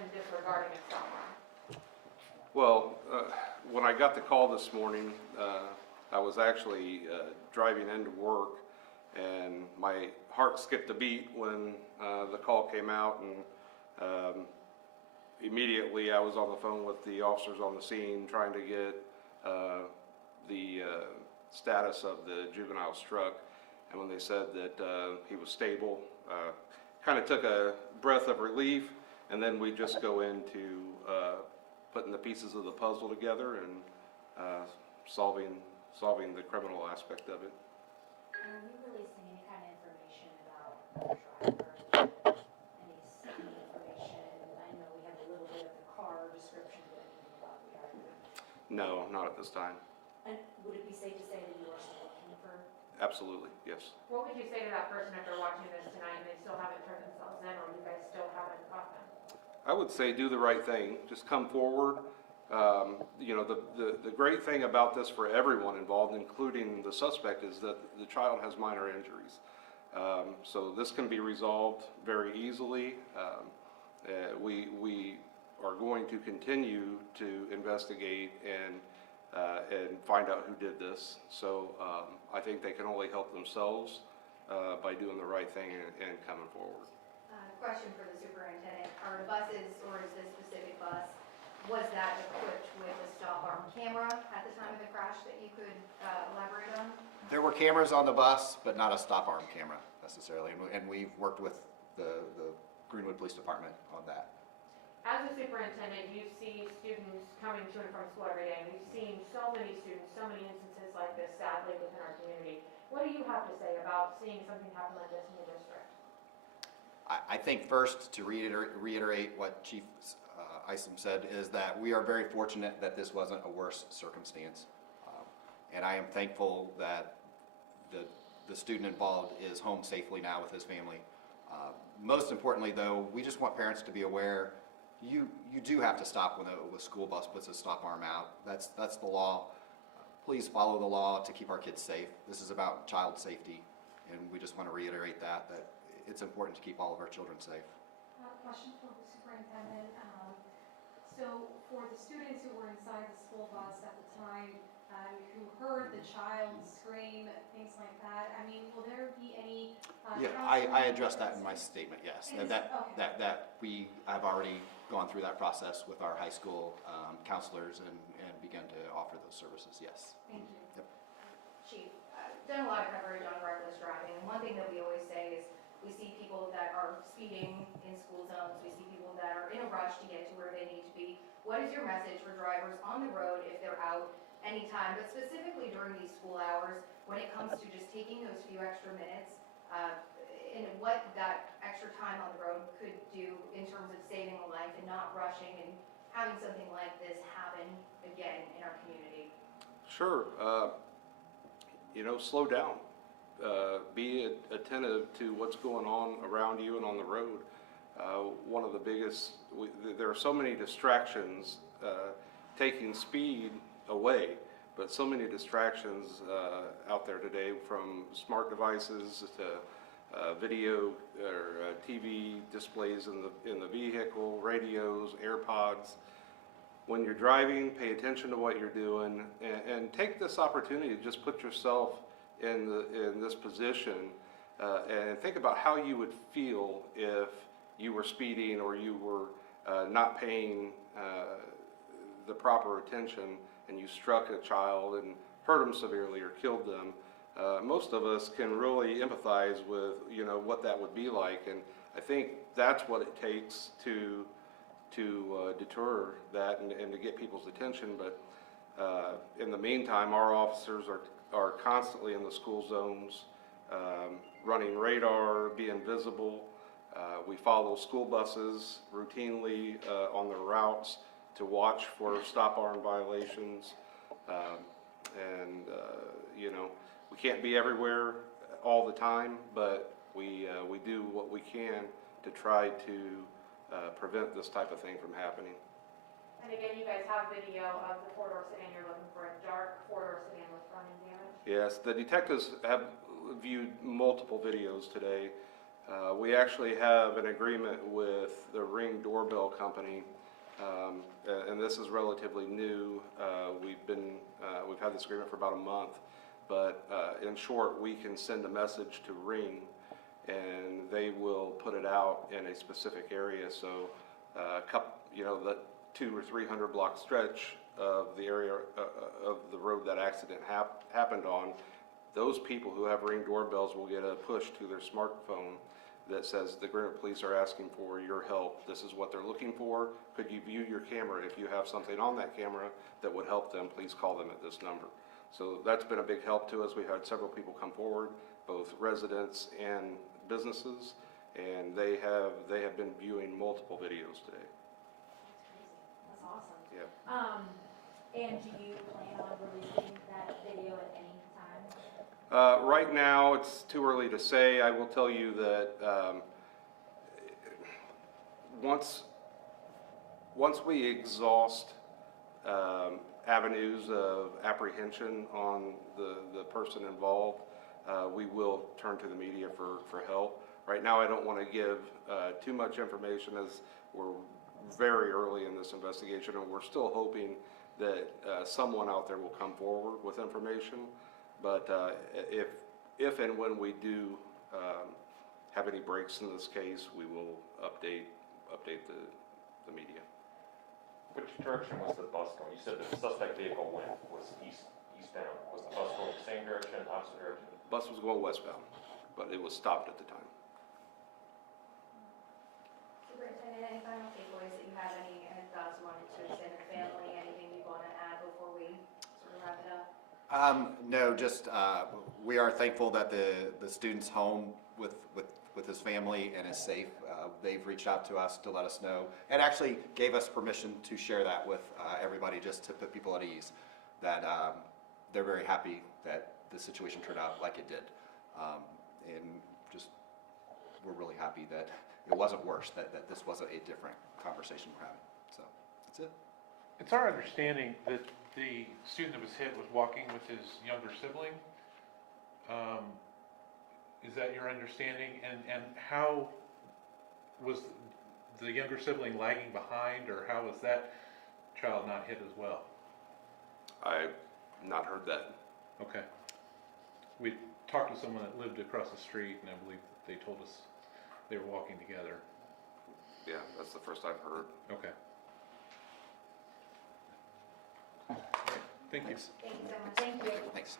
been disregarding a stop arm? Well, when I got the call this morning, I was actually driving into work, and my heart skipped a beat when the call came out, and immediately I was on the phone with the officers on the scene trying to get the status of the juvenile struck. And when they said that he was stable, kind of took a breath of relief, and then we just go into putting the pieces of the puzzle together and solving the criminal aspect of it. Are you releasing any kind of information about the driver? Any speed information? I know we have a little bit of the car description, but anything about the driver? No, not at this time. And would it be safe to say that you are still looking for? Absolutely, yes. What would you say to that person if they're watching this tonight and they still haven't turned themselves in, or you guys still haven't caught them? I would say do the right thing. Just come forward. You know, the great thing about this for everyone involved, including the suspect, is that the child has minor injuries. So this can be resolved very easily. We are going to continue to investigate and find out who did this. So I think they can only help themselves by doing the right thing and coming forward. Question for the superintendent. Are the buses, or is this specific bus, was that equipped with a stop arm camera at the time of the crash that you could elaborate on? There were cameras on the bus, but not a stop arm camera necessarily. And we've worked with the Greenwood Police Department on that. As a superintendent, you see students coming to and from school every day, and we've seen so many students, so many instances like this, sadly, within our community. What do you have to say about seeing something happen like this in the district? I think first, to reiterate what Chief Isom said, is that we are very fortunate that this wasn't a worse circumstance. And I am thankful that the student involved is home safely now with his family. Most importantly, though, we just want parents to be aware you do have to stop when a school bus puts a stop arm out. That's the law. Please follow the law to keep our kids safe. This is about child safety, and we just want to reiterate that it's important to keep all of our children safe. Question for the superintendent. So for the students who were inside the school bus at the time, who heard the child scream, things like that, I mean, will there be any? Yeah, I addressed that in my statement, yes. That we have already gone through that process with our high school counselors and begun to offer those services, yes. Thank you. Yep. Chief, done a lot of coverage on reckless driving, and one thing that we always say is we see people that are speeding in school zones, we see people that are in a rush to get to where they need to be. What is your message for drivers on the road if they're out anytime, but specifically during these school hours, when it comes to just taking those few extra minutes, and what that extra time on the road could do in terms of saving a life and not rushing and having something like this happen again in our community? Sure. You know, slow down. Be attentive to what's going on around you and on the road. One of the biggest, there are so many distractions taking speed away, but so many distractions out there today, from smart devices to video or TV displays in the vehicle, radios, AirPods. When you're driving, pay attention to what you're doing, and take this opportunity to just put yourself in this position and think about how you would feel if you were speeding or you were not paying the proper attention and you struck a child and hurt them severely or killed them. Most of us can really empathize with what that would be like, and I think that's what it takes to deter that and to get people's attention. But in the meantime, our officers are constantly in the school zones, running radar, being visible. We follow school buses routinely on their routes to watch for stop arm violations. We can't be everywhere all the time, but we do what we can to try to prevent this type of thing from happening. And again, you guys have video of the four-door sedan. You're looking for a dark four-door sedan with running damage? Yes, the detectives have viewed multiple videos today. We actually have an agreement with the Ring doorbell company, and this is relatively new. We've had this agreement for about a month, but in short, we can send a message to Ring, and they will put it out in a specific area. So, the 200 or 300 block stretch of the area of the road that accident happened on, those people who have Ring doorbells will get a push to their smartphone that says the Greenwood Police are asking for your help. This is what they're looking for. Could you view your camera? If you have something on that camera that would help them, please call them at this number. So that's been a big help to us. We've had several people come forward, both residents and businesses, and they have been viewing multiple videos today. That's awesome. Yeah. And do you plan on releasing that video at any time? Right now, it's too early to say. I will tell you that once we exhaust avenues of apprehension on the person involved, we will turn to the media for help. Right now, I don't want to give too much information, as we're very early in this investigation, and we're still hoping that someone out there will come forward with information. But if and when we do have any breaks in this case, we will update the media. Which direction was the bus going? You said the suspect vehicle was eastbound. Was the bus going the same direction, opposite direction? Bus was going westbound, but it was stopped at the time. Superintendent, any final takeaways that you have, any thoughts you wanted to extend to the family, anything you want to add before we sort of wrap it up? No, just, we are thankful that the student's home with his family and is safe. They've reached out to us to let us know, and actually gave us permission to share that with everybody, just to put people at ease, that they're very happy that the situation turned out like it did. And just, we're really happy that it wasn't worse, that this wasn't a different conversation we're having. So, that's it. It's our understanding that the student that was hit was walking with his younger sibling. Is that your understanding? And how was the younger sibling lagging behind, or how was that child not hit as well? I've not heard that. Okay. We talked to someone that lived across the street, and I believe they told us they were walking together. Yeah, that's the first I've heard. Okay. Thank you. Thanks. Thank you so much. Thank you. Thanks.